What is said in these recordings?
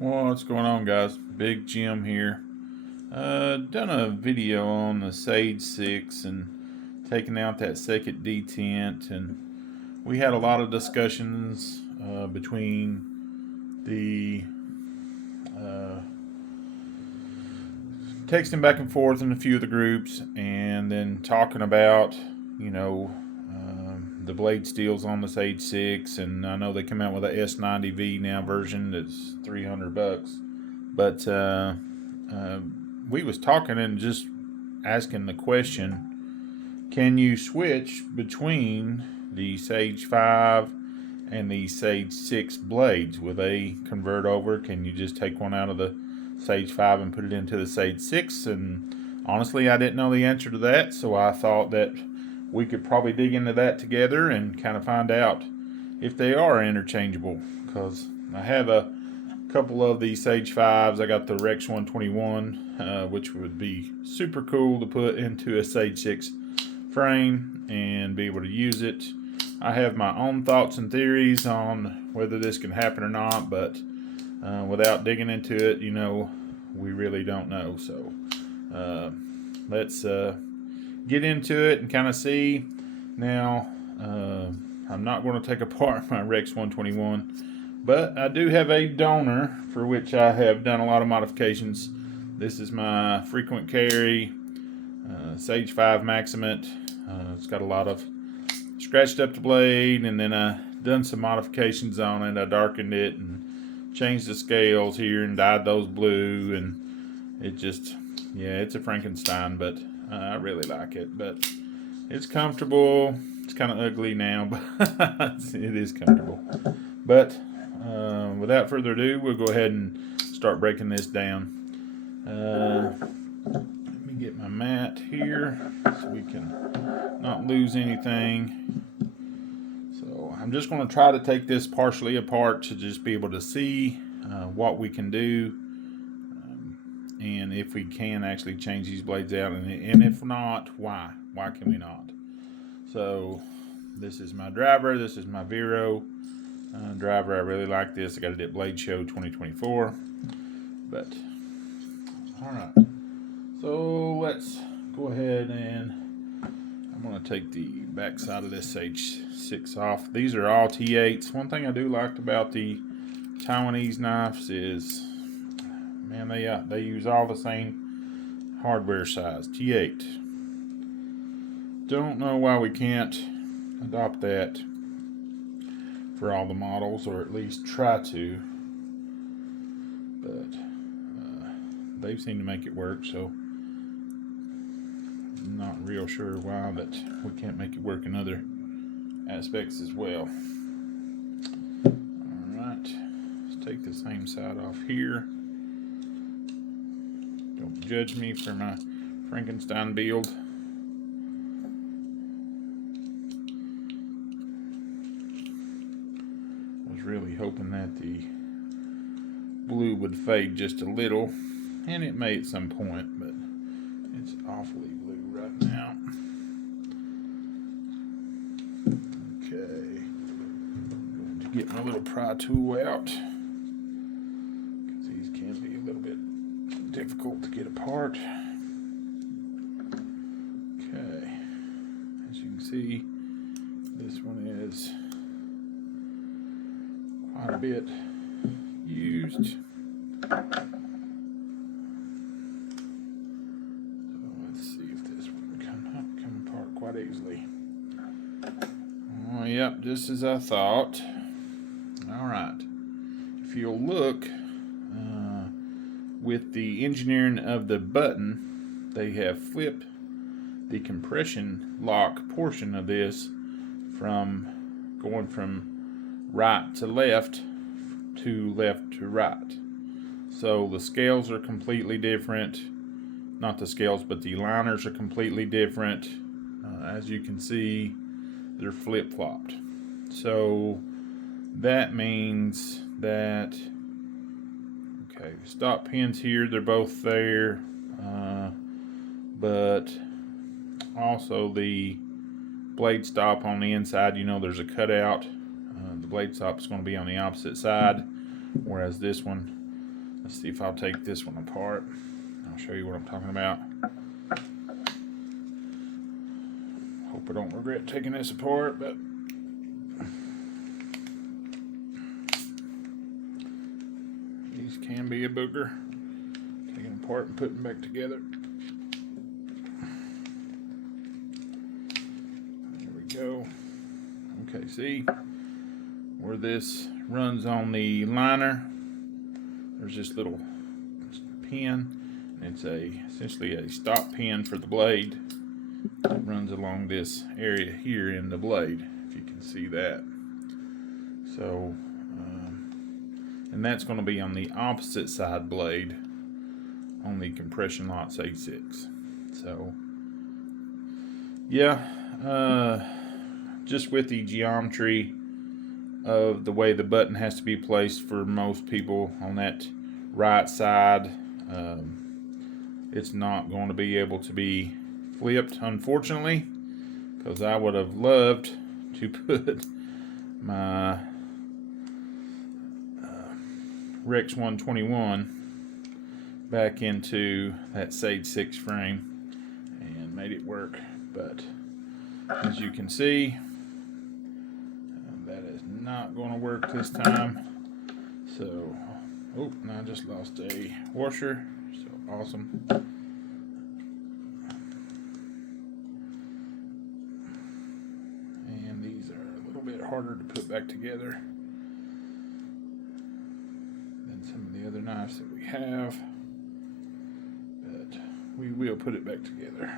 What's going on, guys? Big Jim here. Done a video on the Sage 6 and taking out that second detent, and we had a lot of discussions between the texting back and forth in a few of the groups, and then talking about, the blade steels on the Sage 6, and I know they come out with a S90V now version that's $300. But we was talking and just asking the question: can you switch between the Sage 5 and the Sage 6 blades? Will they convert over? Can you just take one out of the Sage 5 and put it into the Sage 6? And honestly, I didn't know the answer to that, so I thought that we could probably dig into that together and kind of find out if they are interchangeable, because I have a couple of the Sage 5s. I got the Rex 121, which would be super cool to put into a Sage 6 frame and be able to use it. I have my own thoughts and theories on whether this can happen or not, but without digging into it, we really don't know. So let's get into it and kind of see. Now, I'm not going to take apart my Rex 121, but I do have a donor for which I have done a lot of modifications. This is my frequent carry Sage 5 Maximate. It's got a lot of scratched up the blade, and then I done some modifications on it. I darkened it and changed the scales here and dyed those blue, and it just, it's a Frankenstein, but I really like it. But it's comfortable. It's kind of ugly now, but it is comfortable. But without further ado, we'll go ahead and start breaking this down. Let me get my mat here so we can not lose anything. So I'm just going to try to take this partially apart to just be able to see what we can do, and if we can actually change these blades out, and if not, why can we not? So this is my driver. This is my Vero driver. I really like this. I got it at Blade Show 2024. But all right, so let's go ahead, and I'm going to take the back side of this Sage 6 off. These are all T8s. One thing I do like about the Taiwanese knives is, man, they use all the same hardware size, T8. Don't know why we can't adopt that for all the models, or at least try to, but they seem to make it work, so I'm not real sure why that we can't make it work in other aspects as well. Alright, let's take the same side off here. Don't judge me for my Frankenstein build. I was really hoping that the blue would fade just a little, and it may at some point, but it's awfully blue right now. Okay, I'm going to get my little pry tool out, because these can be a little bit difficult to get apart. Okay, as you can see, this one is quite a bit used. So let's see if this one can come apart quite easily. Oh, yep, just as I thought. Alright, if you'll look, with the engineering of the button, they have flipped the compression lock portion of this from going from right to left to right. So the scales are completely different. Not the scales, but the liners are completely different. As you can see, they're flip-flopped. So that means that, okay, stop pins here, they're both there, but also the blade stop on the inside, there's a cutout. The blade stop is going to be on the opposite side, whereas this one Let's see if I'll take this one apart. I'll show you what I'm talking about. Hope I don't regret taking this apart, but these can be a booger. Taking them apart and putting them back together. There we go. Okay, see where this runs on the liner? There's this little pin. It's essentially a stop pin for the blade. It runs along this area here in the blade, if you can see that. So, and that's going to be on the opposite side blade on the compression lot Sage 6. So, yeah, just with the geometry of the way the button has to be placed for most people on that right side, it's not going to be able to be flipped, unfortunately, because I would have loved to put my Rex 121 back into that Sage 6 frame and made it work, but as you can see, that is not going to work this time. So, oh, and I just lost a washer, so awesome. And these are a little bit harder to put back together than some of the other knives that we have, but we will put it back together.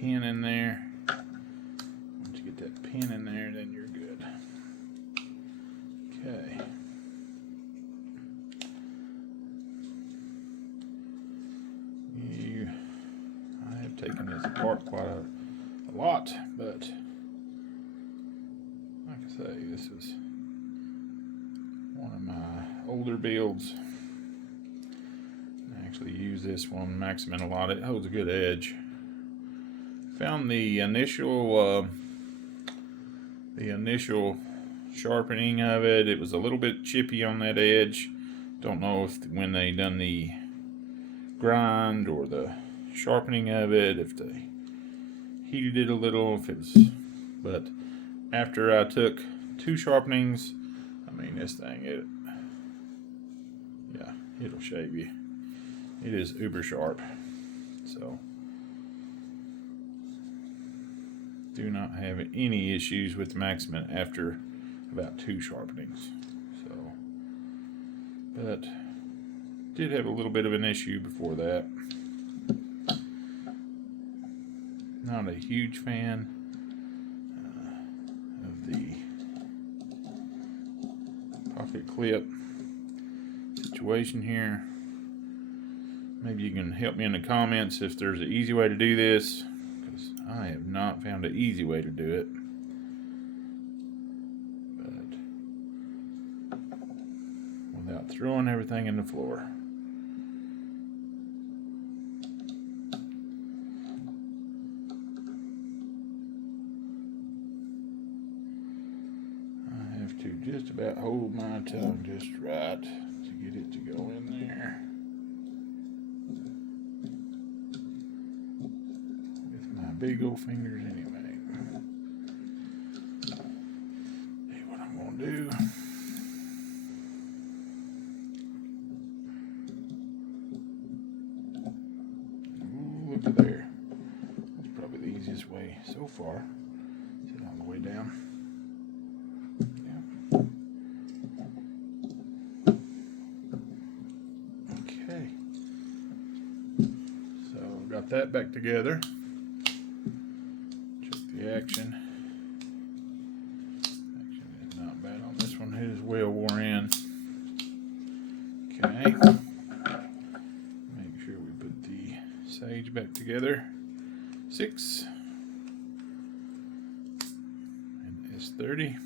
Pin in there. Once you get that pin in there, then you're good. Okay. I have taken this apart quite a lot, but like I say, this is one of my older builds. I actually use this one Maximin a lot. It holds a good edge. Found the initial sharpening of it. It was a little bit chippy on that edge. Don't know if when they done the grind or the sharpening of it, if they heated it a little, if it was, but after I took 2 sharpenings, I mean, this thing, it'll shave you. It is uber sharp. So do not have any issues with the Maximin after about 2 sharpenings. So, but did have a little bit of an issue before that. Not a huge fan of the pocket clip situation here. Maybe you can help me in the comments if there's an easy way to do this, because I have not found an easy way to do it. But without throwing everything in the floor. I have to just about hold my tongue just right to get it to go in there. Big old fingers anyway. See what I'm gonna do. Ooh, look at there. That's probably the easiest way so far. Sit all the way down. Yeah. Okay. So got that back together. Action is not bad on this one. It is well worn in. Okay. Make sure we put the Sage back together. 6 and S30.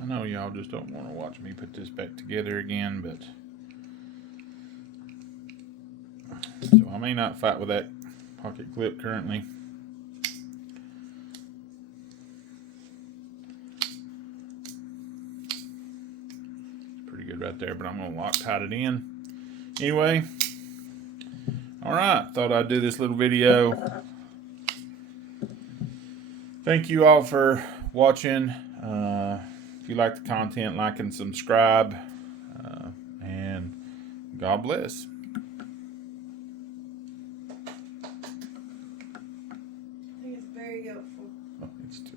I know y'all just don't want to watch me put this back together again, but so I may not fight with that pocket clip currently. It's pretty good right there, but I'm gonna Loctite it in. Anyway, all right, thought I'd do this little video. Thank you all for watching. If you like the content, like and subscribe. And God bless. I think it's very helpful. Oh, it's too